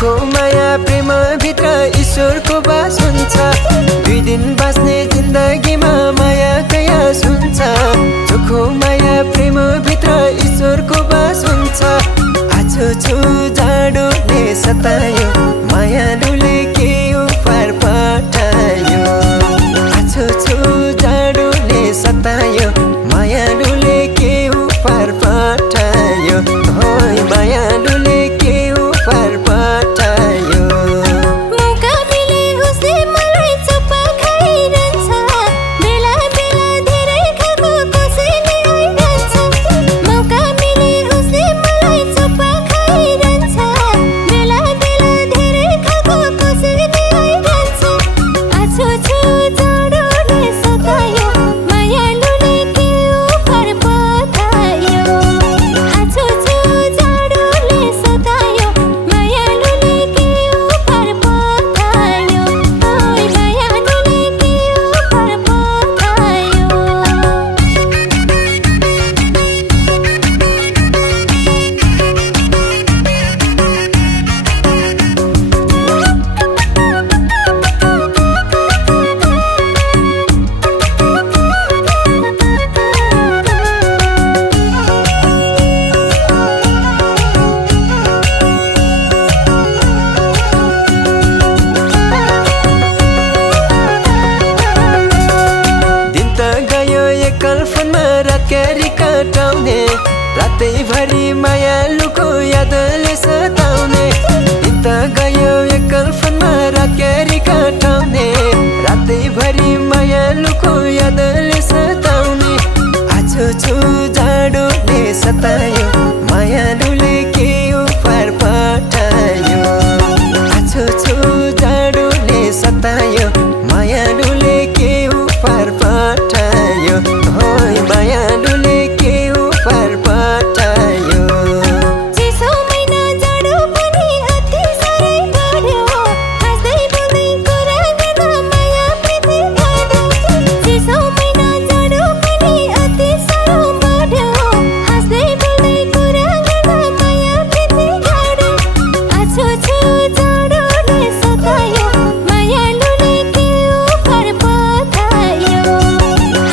चोखो माया प्रेम भित्र ईश्वरको बास हुन्छ। 2 दिन बाँच्ने जिन्दगीमा माया कयास हुन्छ। चोखो माया प्रेम भित्र ईश्वरको बास हुन्छ। आछो छु जाडोले सतायो मायालुले के उपहार पठायो। आछो छु जाडोले सतायो मायालुले के उपहार पठायो। ओइ मायालुले के उपहार पठायो। मौका मिले उसले मलाई चुप्पा खाइरहन्छ। बेला बेला धेरै खालको कसैले आइरहन्छ। मौका मिले उसले मलाई चुप्पा खाइरहन्छ। बेला बेला धेरै खालको कसैले आइरहन्छ। आछो छु जाडोले सतायो मायालुले के उपहार पठायो। आछो छु जाडोले सतायो मायालुले के उपहार पठायो। ओइ मायालुले के उपहार पठायो। दिन त गयो एकल फोनमा रातकरी कटाउने। रातैभरि मायालुको यादले सताउने। दिन त गयो एकल फोनमा रातकरी कटाउने। रातैभरि मायालुको यादले सताउने। आछो छु जाडोले सतायो मायालुले के उपहार पठायो। आछो छु जाडोले सतायो मायालुले के उपहार पठायो। ओइ मायालुले के उपहार पठायो। चिसो महिना जाडो पनि अति साह्रै बढ्यो। हाँस्दै बोल्दै कुरा गर्दा माया प्रीति बढ्यो। चिसो महिना जाडो पनि अति साह्रो बढ्यो। हाँस्दै बोल्दै कुरा गर्दा माया प्रीति बढ्यो। आछो छु जाडोले सतायो मायालुले के उपहार पठायो।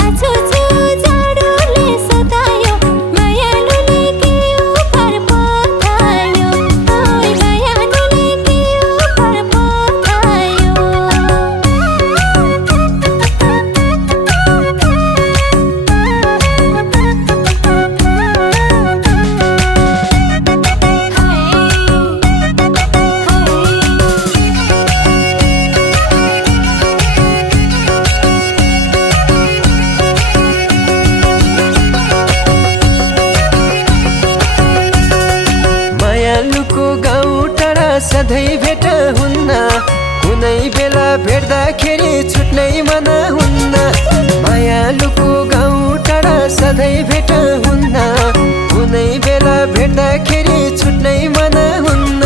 आछो छु जाडोले सतायो मायालुले के उपहार पठायो। ओइ मायालुले के उपहार पठायो। मायालुको गाउँ टाढा सधैँ भेट हुन्न। कुनै बेला भेट्दाखेरि छुट्नै मन हुन्न। मायालुको गाउँ टाढा सधैँ भेट हुन्न। कुनै बेला भेट्दाखेरि छुट्नै मन हुन्न।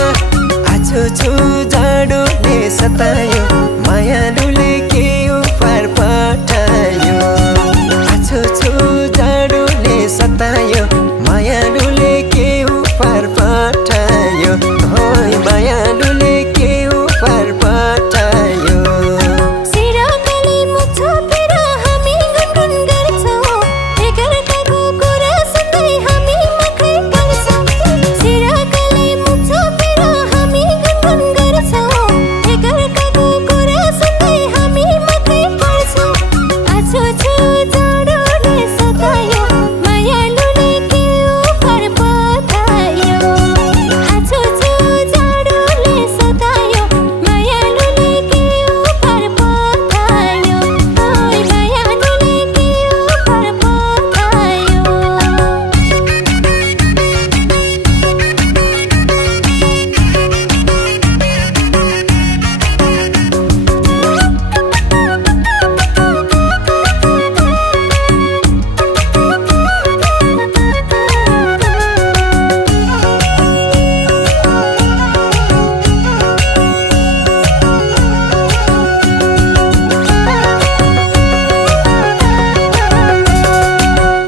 आछो छु जाडोले सतायो मायालुले के उपहार पठायो। आछो छु जाडोले सतायो मायालुले के उपहार पठायो। ओइ मायालुले के उपहार पठायो। सिराकाले मुख छोपेर हामी गुनगुन गर्छौँ। एकअर्काको कुरा सुन्दै हामी मकै पर्छौँ। सिराकाले मुख छोपेर हामी गुनगुन गर्छौँ। एकअर्काको कुरा सुन्दै हामी मकै पर्छौँ। आछो छु जाडोले सतायो मायालुले के उपहार पठायो। आछो छु जाडोले सतायो मायालुले के उपहार पठायो। ओइ मायालुले के उपहार पठायो।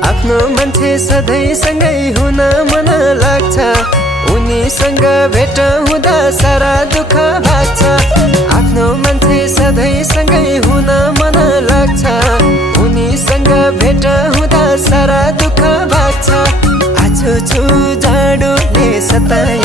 आफ्नो मान्छे सधैँ सँगै हुन मन लाग्छ। उनी उनीसँग भेट हुँदा सारा दुःख भाग्छ आफ्नो मान्छे सधैँसँगै हुन मन लाग्छ उनीसँग भेट हुँदा सारा दुःख भाग्छ आज छु जाडोले सताए